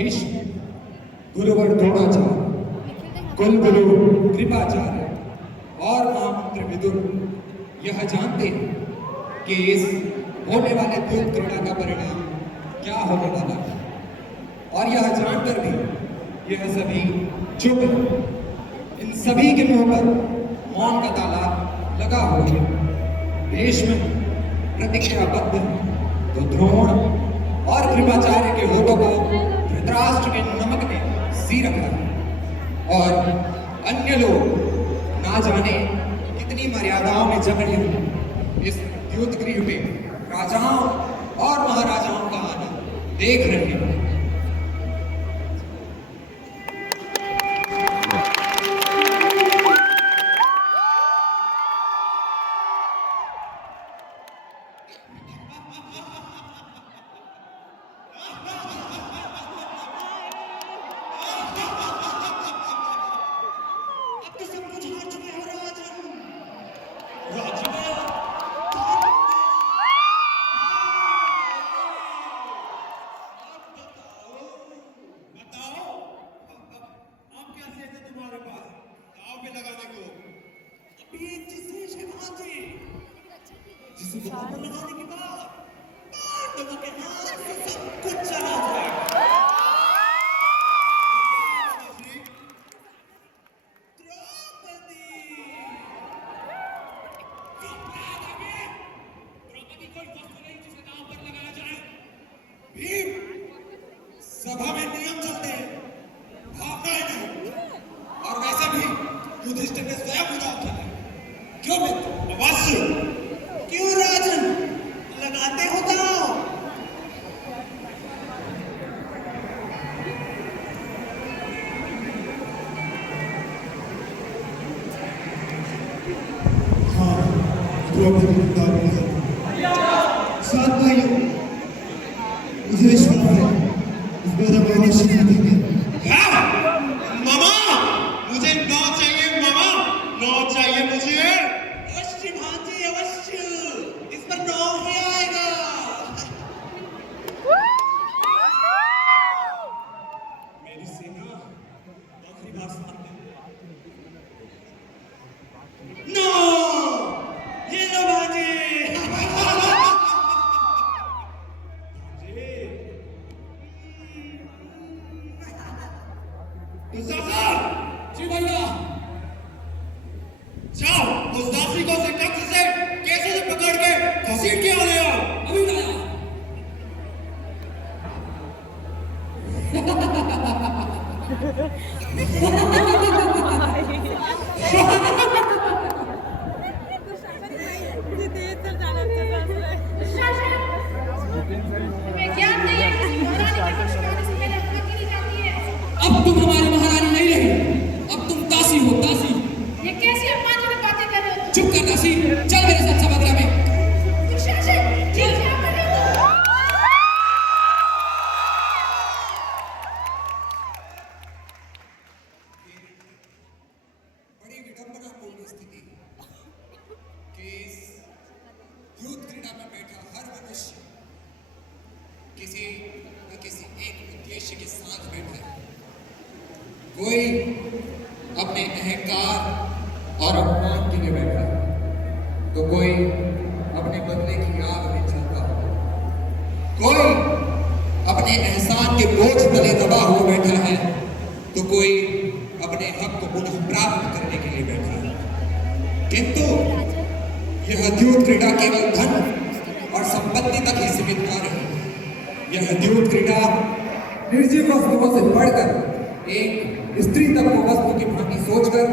भीष्म, गुरुवर द्रोणाचार्य, कुलगुरु कृपाचार्य और महामंत्री विदुर यह जानते हैं कि इस होने वाले द्यूत क्रीड़ा का परिणाम क्या होने वाला है, और यह जानकर भी यह सभी चुप हैं। इन सभी के मुंह पर मौन का ताला लगा हुआ है। भीष्म प्रतिज्ञाबद्ध है तो द्रोण और कृपाचार्य के होठों को धृतराष्ट्र के नमक ने सी रखा है, और अन्य लोग ना जाने कितनी मर्यादाओं में जकड़े हुए इस द्यूत गृह में राजाओं और महाराजाओं का आना देख रहे हैं। लगाने के बाद पांडवों के हाथ से सब कुछ चला जाएगा। द्रौपदी कोई वस्तु नहीं जिसे दांव पर लगाया जाए। भीम, सभा में नियम चलते हैं, भागना है नहीं। और वैसे भी युधिष्ठिर ने स्वयं उदाव किया है। क्यों मित्र? अवश्य। क्यों राजन, लगाते हो दांव? हाँ, द्रौपदी है। सात भाइयों, मुझे विश्वास है इस बार हम अवश्य जीतेंगे। मामा, मुझे 9 चाहिए मामा, 9 चाहिए मुझे। अवश्य भांजे, अवश्य, इस पर 9 ही आएगा। मेरी सेना आखिरी बार सामने। 9, ये लो भांजे। जी भैया, जाओ उस दासी को से कब्ज से कैसे से पकड़ के घसीट के आ ले आओ। अभी लाया। अब तुम हमारी महारानी नहीं रही, अब तुम दासी हो, दासी। ये कैसी अपमानजनक बातें कर रहे हो? चुप कर दासी, चल मेरे साथ सभागृह में। दुशासन, ये क्या कर रहे हो? बड़ी विडंबनापूर्ण स्थिति कि इस द्यूत क्रीड़ा में बैठा हर मनुष्य किसी न किसी एक उद्देश्य के साथ बैठा है। कोई अपने अहंकार और अपमान के लिए बैठा है, तो कोई अपने बदले की आग में जलता है, कोई अपने एहसान के बोझ तले दबा हुआ बैठा है, तो कोई अपने हक को पुनः प्राप्त करने के लिए बैठा है। किंतु यह द्यूत क्रीड़ा केवल धन और संपत्ति तक ही सीमित न रही। यह द्यूत क्रीड़ा निर्जीव वस्तुओं से बढ़कर एक स्त्री तक को वस्तु की भांति सोचकर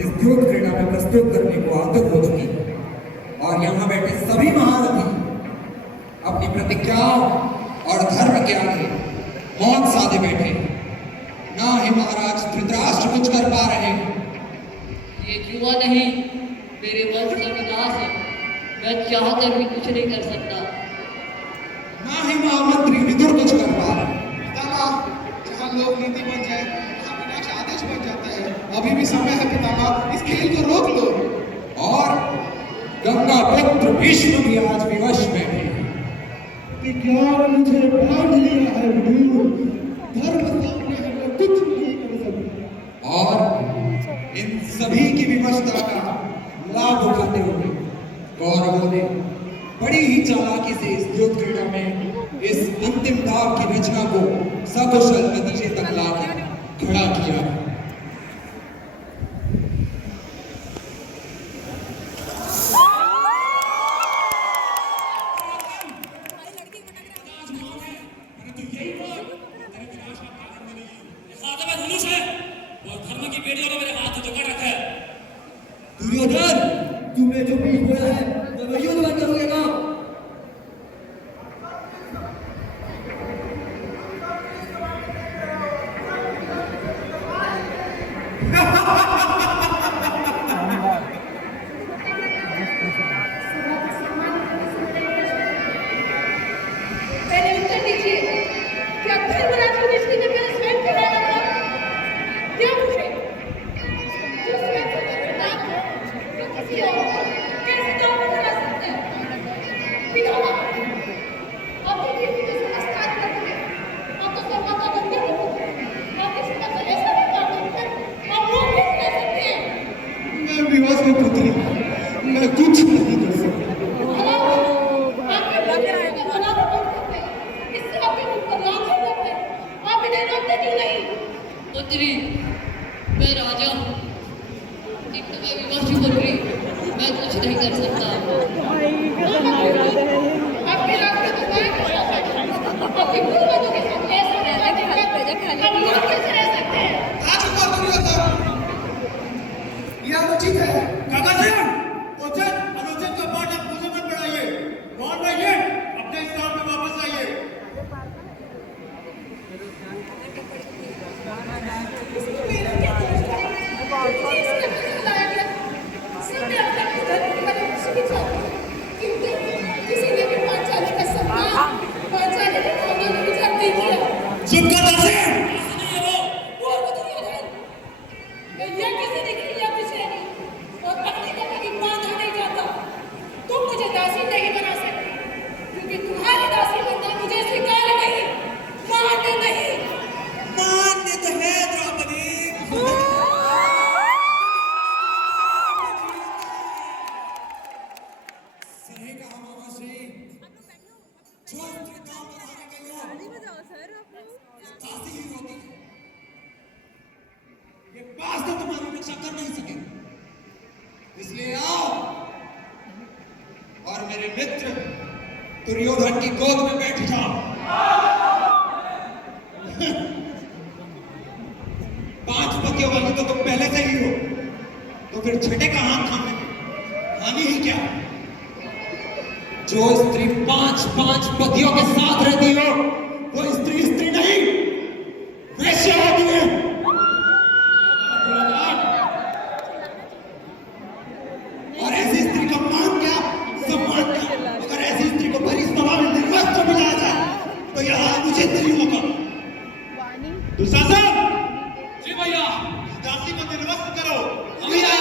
इस द्यूत क्रीड़ा में प्रस्तुत करने को आतुर हो चुकी है, और यहाँ बैठे सभी महारथी अपनी प्रतिज्ञाओं और धर्म के आगे मौन साधे बैठे, ना ही महाराज धृतराष्ट्र कुछ कर पा रहे। ये युवा नहीं, मेरे वंश का विनाश है। मैं चाहकर भी कुछ नहीं कर सकता। ना ही महामंत्री विदुर कुछ कर पा रहे। पितामह, जहाँ लोक नीति बन जाए वहाँ विनाश आदेश बन जाता है। अभी भी समय है पितामह, इस खेल को रोक लो। और गंगा पुत्र भीष्म भी आज विवश में है। विज्ञान मुझे बांध लिया है विदुर, धर्म स्वाधीनता का लाभ उठाते हुए कौरवों ने बड़ी ही चालाकी से इस युद्ध क्रीड़ा में इस अंतिम दाव की रचना को सकुशल नतीजे तक लाकर खड़ा किया। खाते में धनुष है और धर्म की बेटियों ने मेरे हाथ को जकड़ रखा है। दुर्योधन, तुमने जो बीच बोला है मैं युद्ध बंद करूंगा। पहले उत्तर दीजिए, क्या धर्मराज युधिष्ठिर ने मेरे स्वयं को मारा था? क्या मुझे जो स्वयं को बचाता है, तो किसी और को कैसे दांव में लगा सकते हैं? पितामह, आप तो किसी को नमस्कार करते हैं, आप तो सर्वथा गंगा के पुत्र हैं, आप इस बात से ऐसा व्यवहार कर आप रोक कैसे कर सकते हैं? मैं विवाह में पुत्री, मैं कुछ नहीं कर सकता। पुत्री, मैं राजा हूँ, एक तो मैं विवश पुत्री, मैं कुछ नहीं कर सकता। आपके रास्ते तो मैं कर सकता हूँ, आपके पूर्वजों के साथ ऐसा व्यवहार करके हम लोग कैसे रह सकते हैं? राजकुमार दुर्योधन, यह अनुचित है। काकाजी, उचित अनुचित का पाठ आप मुझे मत पढ़ाइए। मौन रहिए, अपने स्थान पर वापस आइए। इसको मेरा क्या दोष है? मुझे इसलिए बुलाया गया था। सबने अपने अपने धर्म के बारे में सीखी जाती है, क्योंकि किसी ने भी पांचाली का सम्मान, पांचाली की भावना को विचार नहीं किया। चुप कर दासी। पूर्व दुर्योधन, मैं यह किसी ने किया पीछे नहीं और अपनी कभी बांधा नहीं जाता। तुम मुझे दासी नहीं बना सकते, क्योंकि तुम्हारी दासी बनना मुझे स्वीकार नहीं, मान्य नहीं। मान्य तो है द्रौपदी। सही कहा मामा श्री, जो स्त्री दांव पर आने गई हो, दासी ही होती है। ये पास तो तुम्हारी रक्षा कर नहीं सके, इसलिए आओ और मेरे मित्र दुर्योधन की गोद में बैठ जाओ। पांच पतियों वाली तो तुम पहले से ही हो, तो फिर छठे का हाथ थामने में हानि ही क्या? जो स्त्री पांच पांच पतियों के साथ रहती हो, वो स्त्री स्त्री नहीं, वैश्या होती है। और ऐसी स्त्री का मान क्या, सम्मान क्या? अगर ऐसी स्त्री को भरी सभा में निर्वस्त्र मिलाया जाए तो यह अनुचित नहीं होगा। दुशासन, जी भैया, दासी को निर्वस्त्र करो। भैया